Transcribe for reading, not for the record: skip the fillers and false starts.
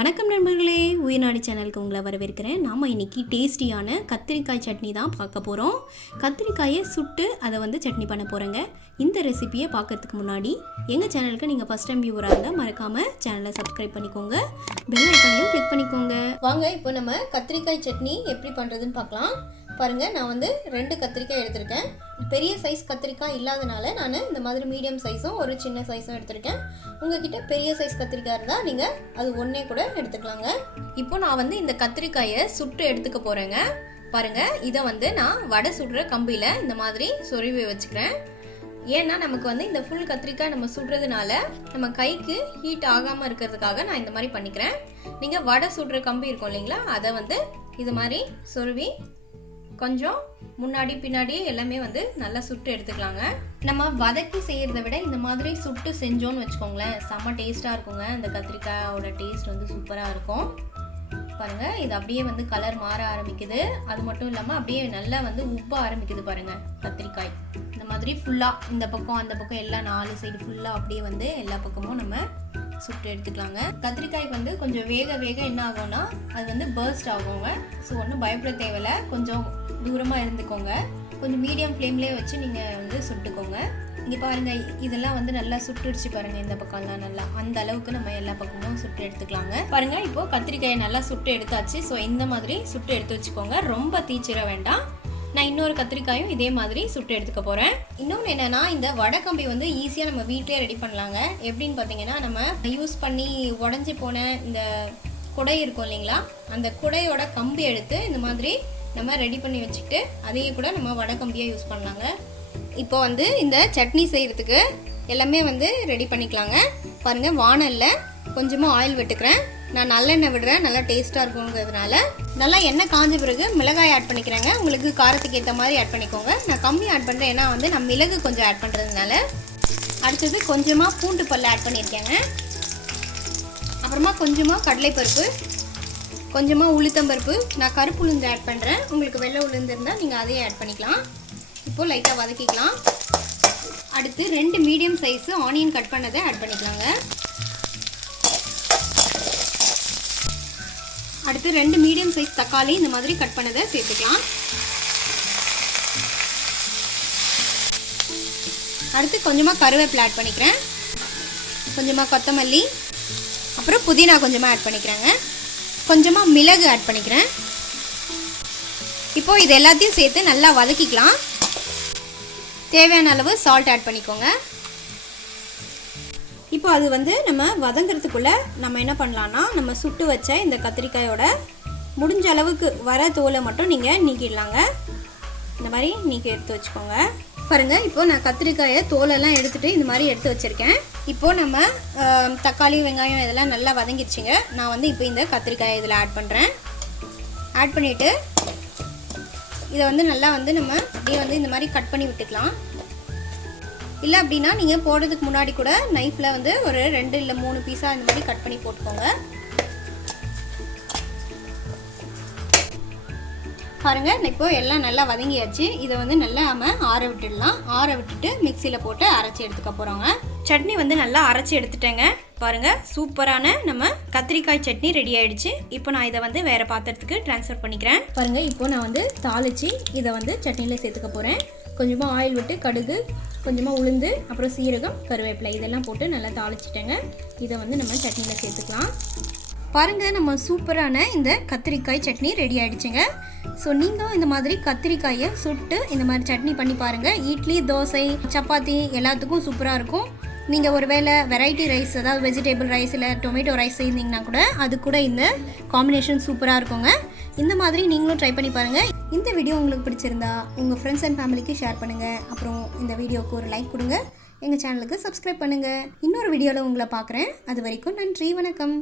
வணக்கம் நண்பர்களே, உயிர் நாடி சேனலுக்கு உங்களை வரவேற்கிறேன். நாம் இன்றைக்கி டேஸ்டியான கத்திரிக்காய் சட்னி தான் பார்க்க போகிறோம். கத்திரிக்காயை சுட்டு அதை சட்னி பண்ண போகிறேங்க. இந்த ரெசிபியை பார்க்கறதுக்கு முன்னாடி எங்கள் சேனலுக்கு நீங்கள் ஃபஸ்ட் டைம் வியூவராக இருந்தால் மறக்காமல் சேனலை சப்ஸ்கிரைப் பண்ணிக்கோங்க, பெல் ஐக்கானையும் கிளிக் பண்ணிக்கோங்க. வாங்க இப்போ நம்ம கத்திரிக்காய் சட்னி எப்படி பண்ணுறதுன்னு பார்க்கலாம். பாருங்கள், நான் 2 கத்திரிக்காய் எடுத்திருக்கேன். பெரிய சைஸ் கத்திரிக்காய் இல்லாதனால நான் இந்த மாதிரி மீடியம் சைஸும் ஒரு சின்ன சைஸும் எடுத்திருக்கேன். உங்ககிட்ட பெரிய சைஸ் கத்திரிக்காய் இருந்தால் நீங்கள் அது ஒன்றே கூட எடுத்துக்கலாங்க. இப்போ நான் இந்த கத்திரிக்காயை சுட்டு எடுத்துக்க போகிறேங்க. பாருங்கள், இதை நான் வடை சுடுற கம்பியில் இந்த மாதிரி சொருவி வச்சுக்கிறேன். ஏன்னா நமக்கு இந்த ஃபுல் கத்திரிக்காய் நம்ம சுடுறதுனால நம்ம கைக்கு ஹீட் ஆகாமல் இருக்கிறதுக்காக நான் இந்த மாதிரி பண்ணிக்கிறேன். நீங்கள் வடை சுடுற கம்பி இருக்கும் இல்லைங்களா, அதை இது மாதிரி சொருவி கொஞ்சம் முன்னாடி பின்னாடி எல்லாமே நல்லா சுட்டு எடுத்துக்கலாங்க. நம்ம வதக்கி செய்கிறத விட இந்த மாதிரி சுட்டு செஞ்சோன்னு வச்சுக்கோங்களேன், செம்ம டேஸ்ட்டாக இருக்குங்க. இந்த கத்திரிக்காயோட டேஸ்ட் சூப்பராக இருக்கும். பாருங்கள், இது அப்படியே கலர் மாற ஆரம்பிக்குது. அது மட்டும் இல்லாமல் அப்படியே நல்லா உப்ப ஆரம்பிக்குது. பாருங்கள், கத்திரிக்காய் இந்த மாதிரி ஃபுல்லாக இந்த பக்கம் அந்த பக்கம் எல்லாம் 4 சைடு ஃபுல்லாக அப்படியே எல்லா பக்கமும் நம்ம சுட்டு எடுத்துக்கலாங்க. கத்திரிக்காய் கொஞ்சம் வேக என்ன ஆகும்னா அது பர்ஸ்ட் ஆகுங்க. ஸோ ஒன்றும் பயப்பட தேவையில்லை. கொஞ்சம் தூரமாக இருந்துக்கோங்க. கொஞ்சம் மீடியம் ஃப்ளேம்லேயே வச்சு நீங்கள் சுட்டுக்கோங்க. இங்கே பாருங்கள், இதெல்லாம் நல்லா சுட்டுடுச்சு பாருங்கள். இந்த பக்கம்லாம் நல்லா அந்த அளவுக்கு நம்ம எல்லா பக்கமும் சுட்டு எடுத்துக்கலாங்க. பாருங்கள், இப்போது கத்திரிக்காயை நல்லா சுட்டு எடுத்தாச்சு. ஸோ இந்த மாதிரி சுட்டு எடுத்து வச்சுக்கோங்க, ரொம்ப தீச்சிட வேண்டாம். நான் இன்னொரு கத்திரிக்காயும் இதே மாதிரி சுட்டு எடுத்துக்க போகிறேன். இன்னொன்று என்னென்னா, இந்த வடைக்கம்பி ஈஸியாக நம்ம வீட்டிலே ரெடி பண்ணலாங்க. எப்படின்னு பார்த்தீங்கன்னா, நம்ம யூஸ் பண்ணி உடஞ்சி போன இந்த குடை இருக்கும் இல்லைங்களா, அந்த குடையோட கம்பி எடுத்து இந்த மாதிரி நம்ம ரெடி பண்ணி வச்சுக்கிட்டு அதையே கூட நம்ம வடைக்கம்பியாக யூஸ் பண்ணலாங்க. இப்போ இந்த சட்னி செய்கிறதுக்கு எல்லாமே ரெடி பண்ணிக்கலாங்க. பாருங்கள், வானலில் கொஞ்சமாக ஆயில் விட்டுக்கிறேன். நான் நல்லெண்ணெய் விடுறேன், நல்லா டேஸ்ட்டாக இருக்குங்கிறதுனால. நல்லா எண்ணெய் காஞ்ச பிறகு மிளகாய் ஆட் பண்ணிக்கிறேங்க. உங்களுக்கு காரத்துக்கு ஏற்ற மாதிரி ஆட் பண்ணிக்கோங்க. நான் கம்மி ஆட் பண்ணுறேன், ஏன்னா நான் மிளகு கொஞ்சம் ஆட் பண்ணுறதுனால. அடுத்தது கொஞ்சமாக பூண்டு பல் ஆட் பண்ணியிருக்கேங்க. அப்புறமா கொஞ்சமாக கடலைப்பருப்பு, கொஞ்சமாக உளுத்தம்பருப்பு. நான் கருப்பு உளுந்து ஆட் பண்ணுறேன். உங்களுக்கு வெள்ளை உளுந்து இருந்தால் நீங்கள் அதையே ஆட் பண்ணிக்கலாம். இப்போது லைட்டாக வதக்கிக்கலாம். அடுத்து 2 மீடியம் சைஸு ஆனியன் கட் பண்ணதை ஆட் பண்ணிக்கலாங்க. அடுத்து 2 மீடியம் சைஸ் தக்காளி இந்த மாதிரி கட் பண்ணதை சேர்த்துக்கலாம். அடுத்து கொஞ்சமாக கருவேப்பிலை ஆட் பண்ணிக்கிறேன். கொஞ்சமாக கொத்தமல்லி, அப்புறம் புதினா கொஞ்சமாக ஆட் பண்ணிக்கிறேங்க. கொஞ்சமாக மிளகு ஆட் பண்ணிக்கிறேன். இப்போது இது எல்லாத்தையும் சேர்த்து நல்லா வதக்கிக்கலாம். தேவையான அளவு சால்ட் ஆட் பண்ணிக்கோங்க. இப்போ அது நம்ம வதங்கிறதுக்குள்ளே நம்ம என்ன பண்ணலான்னா, நம்ம சுட்டு வச்ச இந்த கத்திரிக்காயோட முடிஞ்ச அளவுக்கு வர தோலை மட்டும் நீங்கள் நீக்கிடலாங்க. இந்த மாதிரி நீக்கி எடுத்து வச்சுக்கோங்க. பாருங்கள், இப்போது நான் கத்திரிக்காயை தோலெல்லாம் எடுத்துகிட்டு இந்த மாதிரி எடுத்து வச்சுருக்கேன். இப்போது நம்ம தக்காளி வெங்காயம் இதெல்லாம் நல்லா வதங்கிடுச்சிங்க. நான் இப்போ இந்த கத்திரிக்காயை இதில் ஆட் பண்ணுறேன். ஆட் பண்ணிவிட்டு இதை நல்லா நம்ம அப்படியே இந்த மாதிரி கட் பண்ணி விட்டுக்கலாம். இல்லை அப்படின்னா நீங்கள் போடுறதுக்கு முன்னாடி கூட நைஃப்பில் ஒரு 2 இல்லை 3 பீஸாக இந்த மாதிரி கட் பண்ணி போட்டுக்கோங்க. பாருங்கள், இப்போது எல்லாம் நல்லா வதங்கியாச்சு. இதை நல்லா நம்ம ஆற விட்டுடலாம். ஆற விட்டுட்டு மிக்சியில் போட்டு அரைச்சி எடுத்துக்க போகிறோங்க. சட்னி நல்லா அரைச்சி எடுத்துட்டேங்க. பாருங்கள், சூப்பரான நம்ம கத்திரிக்காய் சட்னி ரெடி ஆகிடுச்சு. இப்போ நான் இதை வேறு பாத்திரத்துக்கு ட்ரான்ஸ்ஃபர் பண்ணிக்கிறேன். பாருங்கள், இப்போது நான் தாளித்து இதை சட்னியில் சேர்த்துக்க போகிறேன். கொஞ்சமாக ஆயில் விட்டு கடுகு, கொஞ்சமாக உளுந்து, அப்புறம் சீரகம், கருவேப்பிலை இதெல்லாம் போட்டு நல்லா தாளிச்சிட்டேங்க. இதை நம்ம சட்னியில் சேர்த்துக்கலாம். பாருங்கள், நம்ம சூப்பரான இந்த கத்திரிக்காய் சட்னி ரெடி ஆகிடுச்சுங்க. ஸோ நீங்களும் இந்த மாதிரி கத்திரிக்காயை சுட்டு இந்த மாதிரி சட்னி பண்ணி பாருங்கள். இட்லி, தோசை, சப்பாத்தி எல்லாத்துக்கும் சூப்பராக இருக்கும். நீங்கள் ஒரு வேளை வெரைட்டி ரைஸ், அதாவது வெஜிடபிள் ரைஸ் இல்லை டொமேட்டோ ரைஸ் செய்தீங்கன்னா கூட அது கூட இந்த காம்பினேஷன் சூப்பராக இருக்குங்க. இந்த மாதிரி நீங்களும் ட்ரை பண்ணி பாருங்கள். இந்த வீடியோ உங்களுக்கு பிடிச்சிருந்தா உங்கள் ஃப்ரெண்ட்ஸ் அண்ட் ஃபேமிலிக்கு ஷேர் பண்ணுங்கள். அப்புறம் இந்த வீடியோவுக்கு ஒரு லைக் கொடுங்க. எங்கள் சேனலுக்கு சப்ஸ்கிரைப் பண்ணுங்கள். இன்னொரு வீடியோவில் உங்களை பார்க்குறேன். அது வரைக்கும் நன்றி, வணக்கம்.